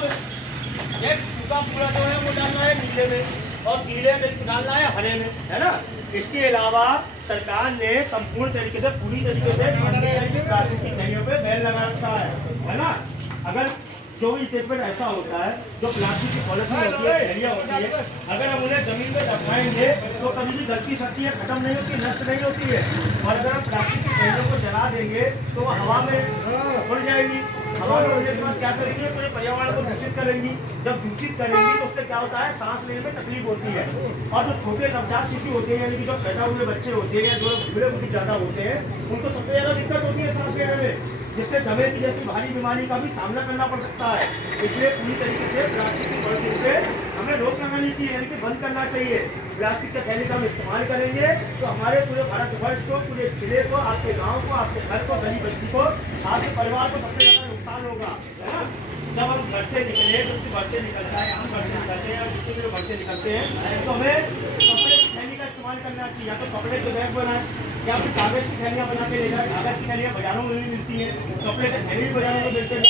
में। एक सूखा कूड़ा जो है वो डालना है नीले में और गीले में डालना है हरे में, है ना। इसके अलावा सरकार ने संपूर्ण तरीके से पूरी तरीके से प्लास्टिक की थैलियों पे बैन लगा रखा है ना। अगर जो भी स्टेटमेंट ऐसा होता है, जो प्लास्टिक की पॉलिथीन होती है, थैलियाँ होती है, अगर हम उन्हें जमीन में दबाएंगे तो कभी भी गलती सकती है, खत्म नहीं होती, नष्ट नहीं होती है। और अगर हम प्लास्टिक की थैलियों को जला देंगे तो वो हवा में उड़ जाएगी। हवा में उड़ने के बाद क्या करेंगे, पूरे पर्यावरण को दूषित करेंगी। जब दूषित करेंगी तो उससे क्या होता है, सांस लेने में तकलीफ होती है। और जो छोटे नवजात शिशु होते हैं, यानी कि जो पैदा हुए बच्चे होते हैं, जो बुढ़े बुढ़ी ज्यादा होते हैं, उनको सबसे ज्यादा दिक्कत होती है सांस लेने में, जिससे दमे की जैसी भारी बीमारी का भी सामना करना पड़ सकता है। इसलिए पूरी तरीके से प्लास्टिक की पॉलिथीन पे हमें रोक लगानी चाहिए, यानी कि बंद करना चाहिए। प्लास्टिक के थैले का हम इस्तेमाल करेंगे तो हमारे पूरे भारतवर्ष को, पूरे जिले को, आपके गांव को, आपके घर को, गली बस्ती को, आपके परिवार को सबसे ज्यादा नुकसान होगा, है ना। जब हम घर से निकले, जब घर से निकलता है, हम घर से निकलते हैं, जितने भी लोग घर से निकलते हैं तो हमें कपड़े की थैली का इस्तेमाल करना चाहिए। या तो कपड़े के बैग बनाए या फिर कागज की थैलियाँ बना के ले जाए। कागज की थैलियाँ बाजारों में भी मिलती है, कपड़े के थैले भी बाजारों में मिलते हैं,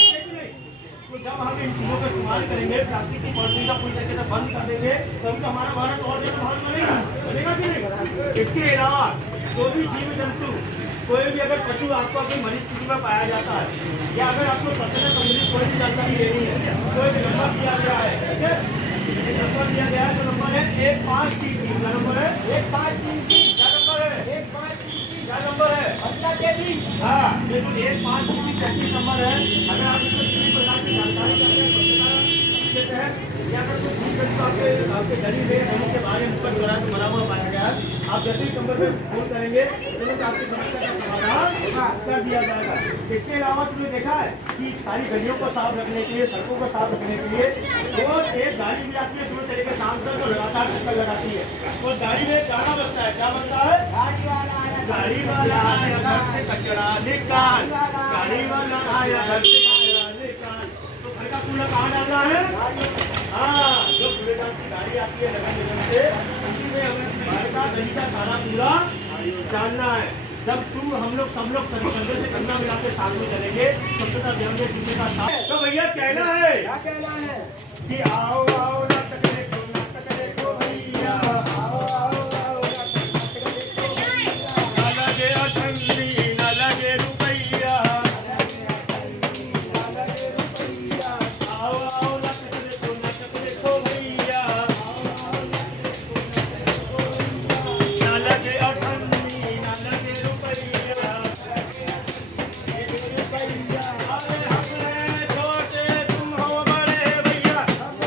तो जब हम इन चीज़ों का इस्तेमाल करेंगे, प्लास्टिक की पॉलिथीन का पूरी तरीके से बंद कर देंगे तो हमारा भारत और ज्यादा भारत बनेगा कि नहीं। इसके अलावा कोई भी जीव जंतु, कोई भी अगर पशु आपको अपनी मरीज स्थिति में पाया जाता है, या अगर आपको स्वच्छता संबंधित कोई भी जानकारी लेनी है, तो एक नंबर दिया गया है, ठीक है। एक नंबर दिया गया है, जो नंबर है 1533। क्या नंबर है? 1533। क्या नंबर है? 1533। क्या नंबर है? 1533। हाँ, ये जो 1533 नंबर है, अगर आप इसमें किसी प्रकार की जानकारी करते हैं स्वच्छता के तहत, या फिर कुछ भी आपके गली में गली के बारे में ऊपर चौराहे में मरा हुआ पाया गया है, आप जैसे ही नंबर पे फोन करेंगे तो आपकी समस्या का समाधान कर दिया जाएगा। इसके अलावा तुमने देखा है कि सारी गलियों को साफ रखने के लिए, सड़कों को साफ रखने के लिए रोज एक गाड़ी भी आती है सुबह से लेकर शाम तक, तो लगातार चक्कर लगाती है। उस गाड़ी में गाना बजता है, क्या बजता है? गाड़ी वाला आया घर से कचरा निकाल, गाड़ी वाला आया घर से कचरा निकाल। तो घर का कूड़ा कहाँ डालना है? हाँ, जो कूड़ेदान की गाड़ी आती है नगर निगम से, उसी में हमें घर का गली का सारा कूड़ा डालना है। जब हम लोग सब लोग कंधे से कंधा मिला के साथ में चलेंगे, स्वच्छता अभियान के दूसरे का साथ। तो भैया कहना है, क्या कहना है कि आओ आओ ना तकले को भैया, आओ आओ आओ ना लगे ठंडी ना लगे रुपैया, आओ आओ ना तकले को भैया, ना लगे ठंडी ना लगे रुपैया। छोटे तुम हो बड़े भैया, हम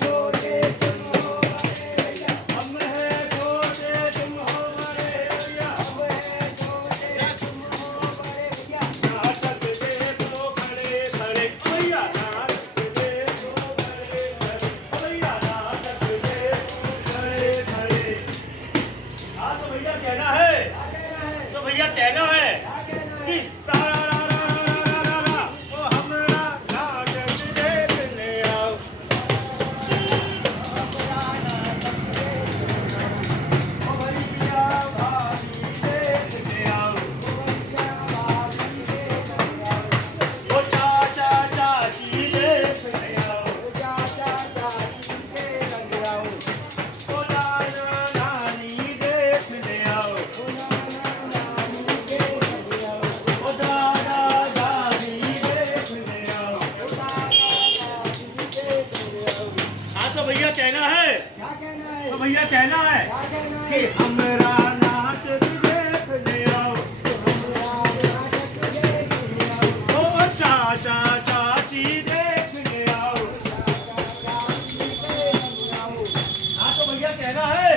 छोटे तुम हो बड़े भैया, हम छोटे तुम हो बड़े भैया, नाटक देखो खड़े खड़े भैया, नाटक देखो खड़े खड़े भैया, नाटक देखो खड़े खड़े। हाँ तो भैया कहना है, तो भैया कहना है कि कहना है, तो भैया कहना है कि हमरा नाच देखने आओ, ओ चाचा चाची देखने आओ। हाँ तो भैया कहना है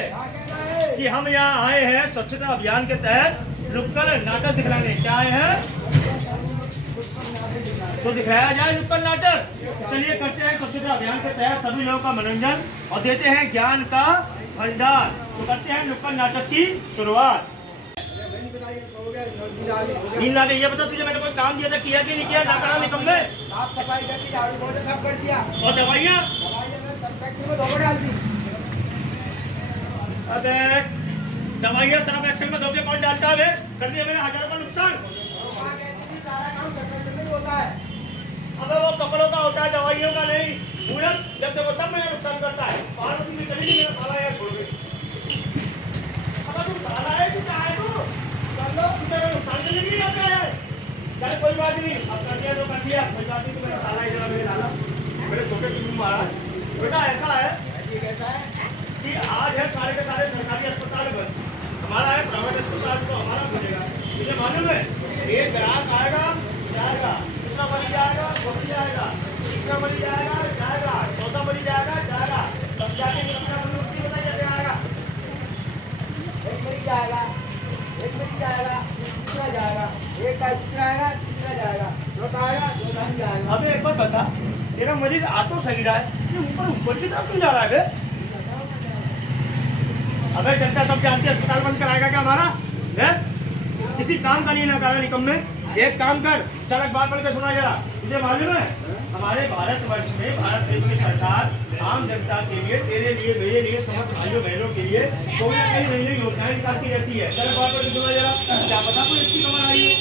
कि हम यहाँ आए हैं स्वच्छता अभियान के तहत नुक्कड़ नाटक दिखलाने। क्या आए हैं? तो दिखाया जाए नुक्कड़ नाटक। चलिए करते हैं स्वच्छता अभियान के तहत सभी लोगों का मनोरंजन और देते हैं ज्ञान का भंडार। तो करते हैं नुक्कड़ नाटक की शुरुआत। नींद आ गई? ये बता, तुझे मैंने कोई काम दिया था, किया कि नहीं किया? ना करा निकम में साफ सफाई करके झाड़ू पोछा सब कर दिया। और दवाइयाँ में धोखा डाल दी। अबे दवाइयाँ शराब एक्शन में धोखे कौन डालता है? कर दिया मैंने हजारों का नुकसान। सारा काम होता है। अबे वो कपड़ों का होता है, दवाइयाँ व्यापारियों का नहीं, पूरब जब देखो तब मेरा नुकसान करता है। पार्वती में चली गई, मेरा साला यार छोड़ गई। अब तू साला है कि क्या है तू? कर लो, तू तेरा नुकसान करने के लिए आता है। चल कोई बात नहीं, अब कर दिया तो कर दिया, कोई बात नहीं। तो मेरा साला इधर मेरे लाला मेरे छोटे टीम मारा। बेटा ऐसा है कि आज है सारे के सारे सरकारी अस्पताल बंद, हमारा है प्राइवेट अस्पताल, तो हमारा खुलेगा। मुझे मालूम है एक ग्राहक आएगा जाएगा, दूसरा मरीज जाएगा वो भी जाएगा, तीसरा मरीज जाएगा जाएगा, चौथा मरीज जाएगा जाएगा, सब जाके कितना मरीज बता कैसे आएगा। एक मरीज जाएगा, एक मरीज जाएगा, दूसरा जाएगा, एक का दूसरा आएगा, तीसरा जाएगा, चौथा आएगा, चौथा भी जाएगा। अबे एक बात बता, तेरा मरीज आ तो सही रहा है, ये ऊपर की तरफ क्यों जा रहा है? अबे जनता सब जानती है अस्पताल बंद कराएगा क्या हमारा है? किसी काम का नहीं ना कारण निकम में। एक काम कर, चल अखबार पढ़ के सुना जरा। तुझे मालूम है हमारे भारतवर्ष में भारत देश की सरकार आम जनता के लिए, तेरे लिए, मेरे लिए, समस्त भाइयों बहनों के लिए कोई ना कोई नई नई योजनाएं निकालती रहती है। चल अखबार पढ़ के सुना जरा, क्या पता कोई अच्छी खबर आई हो।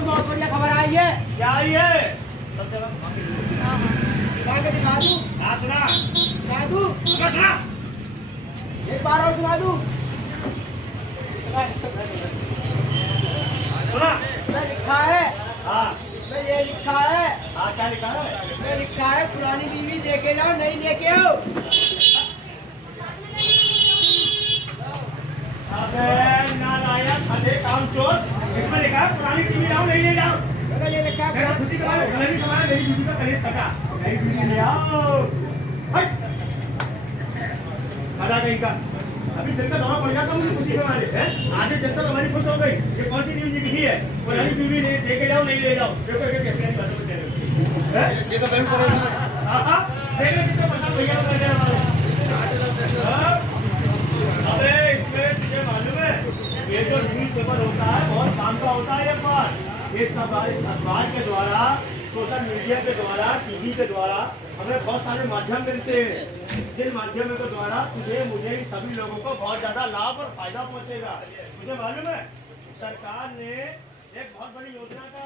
बहुत बढ़िया खबर आई है। क्या आई है? सब जगह दिखा के दिखा दूं? हाँ सुना, दिखा दूं? सुना। एक बार और सुना दूं? सुना। मैं लिखा है, हाँ मैं ये लिखा है, हाँ क्या लिखा है? मैं लिखा है पुरानी बीवी लेके जाओ, नहीं लेके आओ। अबे नालायक अधे काम चोर, इसमें लिखा है पुरानी टीवी लाओ नहीं ले जाओ। मैंने ये लिखा मेरा है खुशी के बाद मेरी समाज मेरी बीवी का कलेश कटा, नई बीवी ले आओ। हट आधा कहीं का अभी दिल का दौरा पड़ जाता मुझे खुशी के मारे हैं। आधे जनता हमारी खुश हो गई। ये कौन सी न्यूज लिखी है? पुरानी बीवी ले के जाओ नहीं ले जाओ। देखो ये कैसे बातें कर रहे हो, ये तो बैंक पड़ेगा। हां देखो कितना पता भैया को कर रहे हैं। अबे इसमें तुझे मालूम है ये जो न्यूज पेपर होता है बहुत काम का होता है। इस अखबार के द्वारा, सोशल मीडिया के द्वारा, टीवी के द्वारा हमें बहुत सारे माध्यम मिलते हैं, जिन माध्यमों के द्वारा तुझे मुझे सभी लोगों को बहुत ज्यादा लाभ और फायदा पहुंचेगा। मुझे मालूम है सरकार ने एक बहुत बड़ी योजना का